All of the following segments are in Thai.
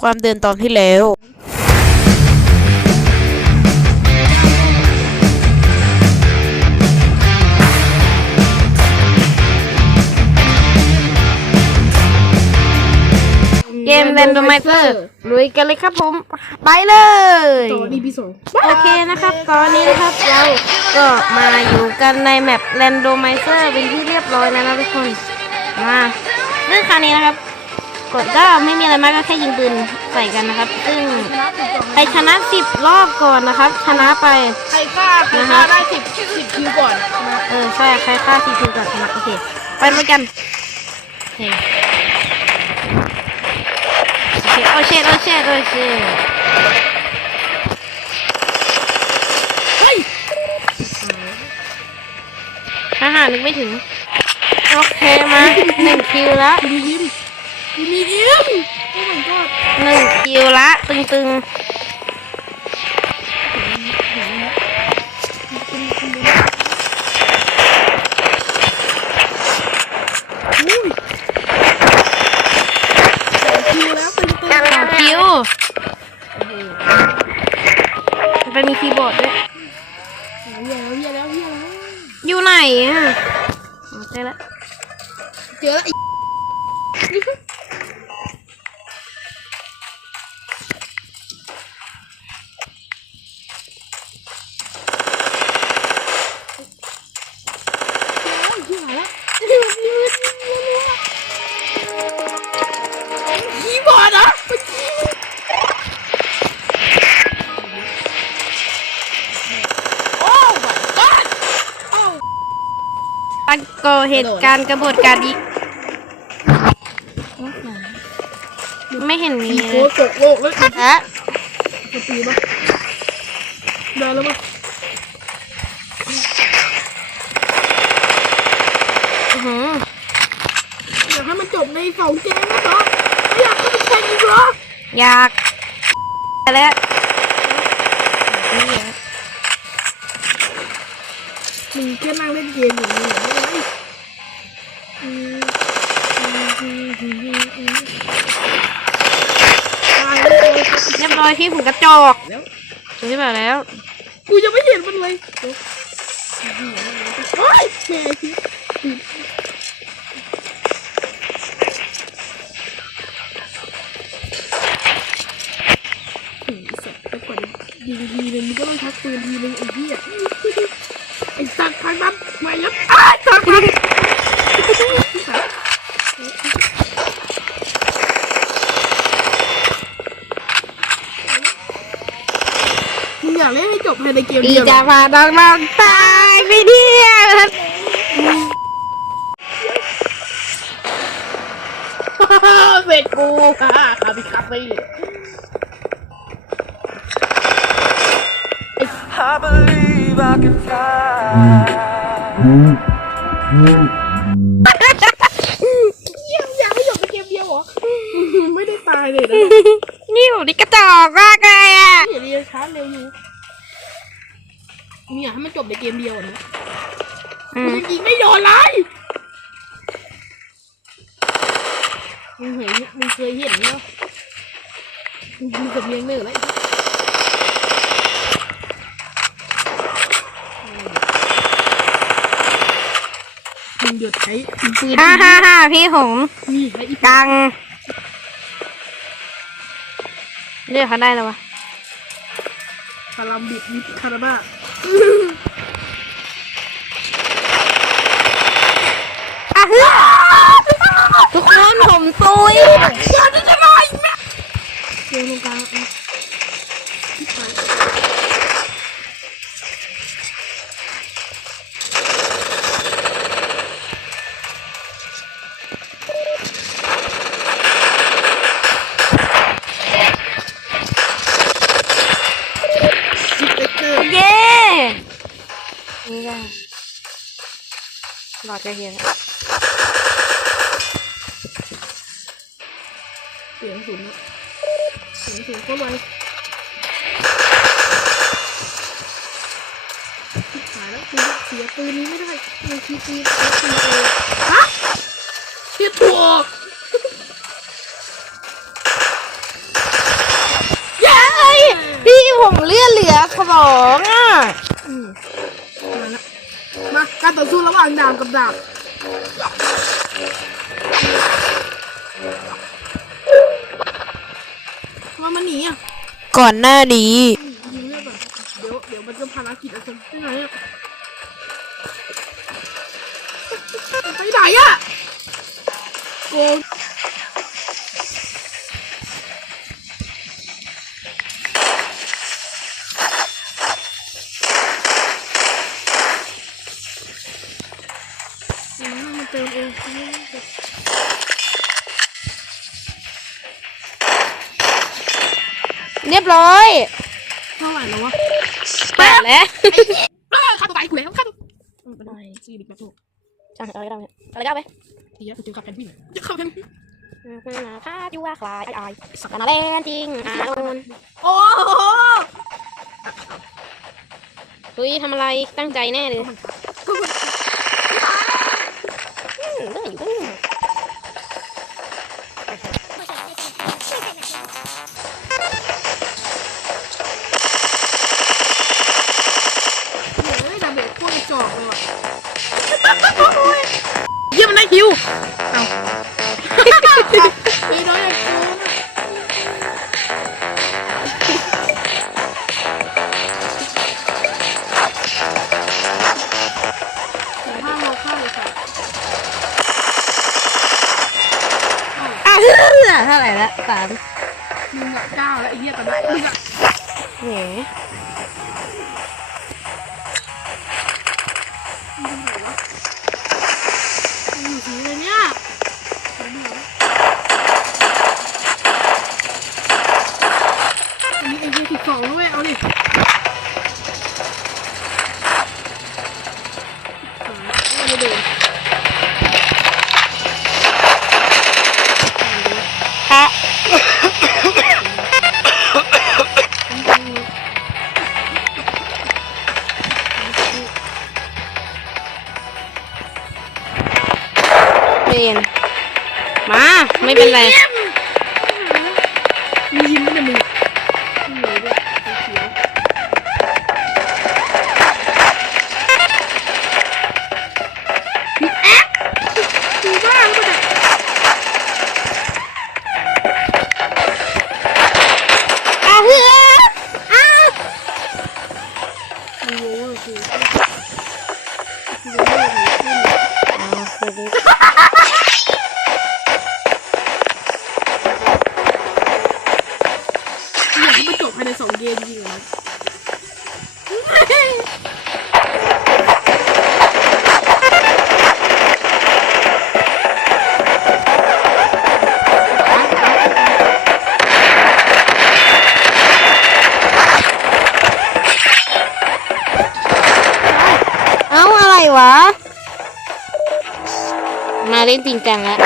ความเดินตอนที่แล้วเกม Randomizer ลุยกันเลยครับผม ไปเลย ต่อดีพีสองโอเคนะครับ ตอนนี้นะครับเราก็มาอยู่กันในแมป Randomizer เป็นที่เรียบร้อยแล้วนะทุกคน มาซึ่งคราวนี้นะครับ กดก็ไม่มีอะไรมากก็แค่ยิงปืนใส่กันนะครับ ซึ่งใครชนะสิบรอบก่อนนะครับ ชนะไป ใครฆ่าใครฆ่าได้สิบสิบคิวก่อนนะเออใช่ใครฆ่าทีทีก่อนชนะโอเค ไปด้วยกันโอเคโอเคโอเชตโอเชตโอเชตเฮ้ยทหารนึกไม่ถึง โอเคมาหนึ่งคิวละ มียิ้มมียิ้มโอ้ my god หนึ่งคิวละตึงตึ ตังก่อเหตุการณ์กระบฏการยิงไม่เห็นมีมีเลโค้ยดตกโลกแล้วอีกและสปีดปะได้แล้วปะอื้อหืออยากให้มันจบในสองเกมนะเหรอไม่อยากให้มันแข่งอีกเหรออยากแล้วมึงแค่นั่งเล่นเกมอยู่นี่เหรอไม่เป็นไรอื เรียบร้อยที่ผมกระจอกแล้วถึงที่แบบแล้ว กูยังไม่เห็นมันเลยเดี๋ยวโอ๊ยแม่ที่ถึงสัตว์แต่ก่อนยิงทีนึงมึงก็ต้องชักปืนทีนึงไอ้เหี้ยไอ้สัตว์ทางนั้นมายัดอ้ายทางนั้นมึงอยากเล่นให้จบภายในเกมอีเดียวเหรจะอพาน้องน้องตายไปเดียวเวทกูค่ะคาบิคาเฟ่ I believe I can fly. เยี่ยมอยากให้จบเป็นเกมเดียวเหรอไม่ได้ตายเลยนะนี่ผมนี่กระจอกมากเลยอะ เดี๋ยวเรียนช้าเร็วอยู่ มึงอยากให้มันจบในเกมเดียวเหรอนะอืมึมงยิงไม่โดนเลยมึงเห็นมึงเคยเห็นเนาะมึงยิงกับเมียงเนอร์แล้วมึงหยุดใช้ปืนฮ่าฮ่าฮ่าพี่ผมนี่ใช้อีกกังเรียกเขาได้แล้ววะคารัมบิดนิคาราบ้าอะฮึ ทุกคนผมตุย หลอดกระเทียมเสียงสูงนะเสียงสูงเข้าไปชิบหายแล้วกูเสียปืนนี้ไม่ได้มันคือปืนเอสซีเอฮะเสียตัวผมเลือดเหลือสองอะอืมมาละมา การต่อสู้ระหว่างดาบกับดาบทำไมมันหนีอะก่อนหน้านี้ ยิงเลือดก่อนเดี๋ยวเดี๋ยวมันจะภารกิจอะไรไปไหนอะไป ติมเองเรียบร้อยเท่าไหร่แล้ววะแปดแล้วเอ้ยฆ่าตัวตายกูแล้วฆ่าตัวไป็นไรซีดิกแบบโตอะอะไรก็ได้อะไรก็ได้ไปเดี๋ยวเจอกับแพนกวินจะเข้าแพนกวินพาจูว่าคลายอายสักนาเล่นจริงอาโอนโอ้โหเฮ้ยทำอะไรตั้งใจแน่เลย เลยว่ะเยี่ยมมันได้คิวเอามีน้อยไอ้โกงอะแต่ถ้าเราฆ่าเลยค่ะอะเท่าไหร่ละสามมึงอะเก้าแล้วไอ้เหี้ยตอนนั้นมึงอะ แหม ไม่นพระเรียนมา ไม่เป็นไร มียิ้มไม่ได้มึง เล่นจริงจังแล้ว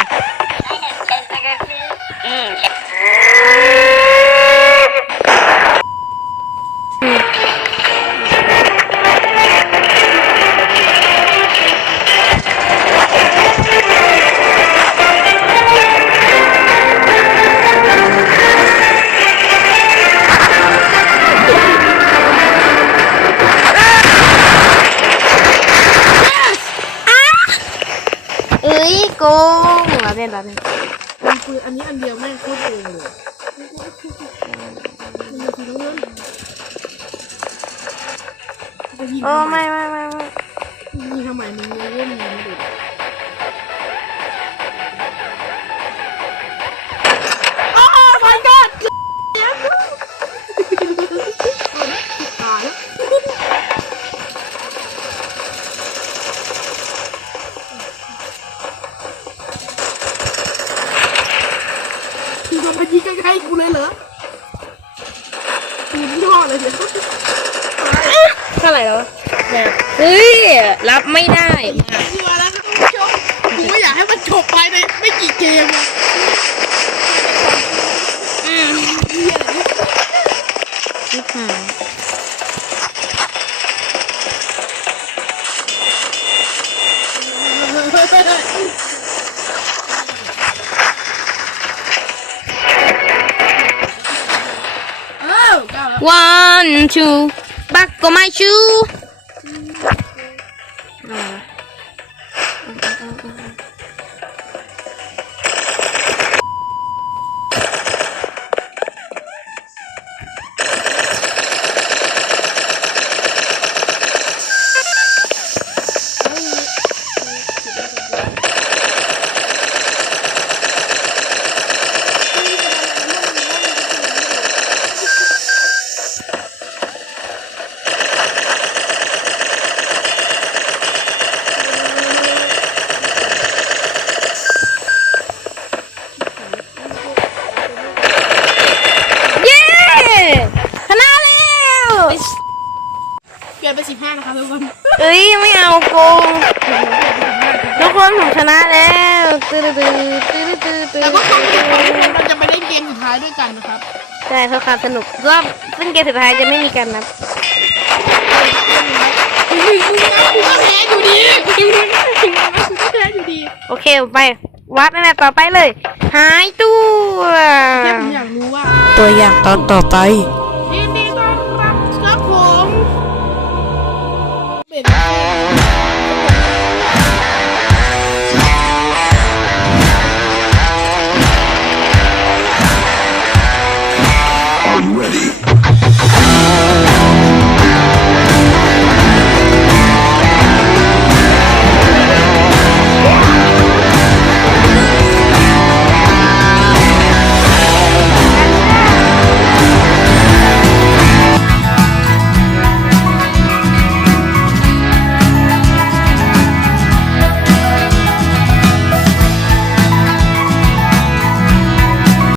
ยิงโอ้ไม่ไม่ไม่ไม่ยิงทำไมมึงรู้ว่ามึงยิงไม่โดนโอ้ my god ตายแล้วคือจะมยิงใกล้ๆกูเลยเหรอ ร่แล้วเฮ้ย รับไม่ได้เชื่อแล้วนะคุณผู้ชมกูไม่อยากให้มันจบไปในไม่กี่เกมอะอืมเหี้ยอะไรเนี่ยชิบหายเออก้าวแล้ว one two บักก็ เอ้ยไม่เอาโกงทุกคนผมชนะแล้วตื้อตื้อตื้อตื้อตื้อแล้วก็ครั้งที่สองเราจะไปเล่นเกมสุดท้ายด้วยกันนะครับ ใช่เพื่อความสนุกรอบซึ่งเกมสุดท้ายจะไม่มีการนับกูก็แพ้อยู่ดีกูก็แพ้อยู่ดีโอเคไปวัดในแมตช์ต่อไปเลย หายตัว แค่ผมอยากรู้ว่า ตัวอย่างตอนต่อไป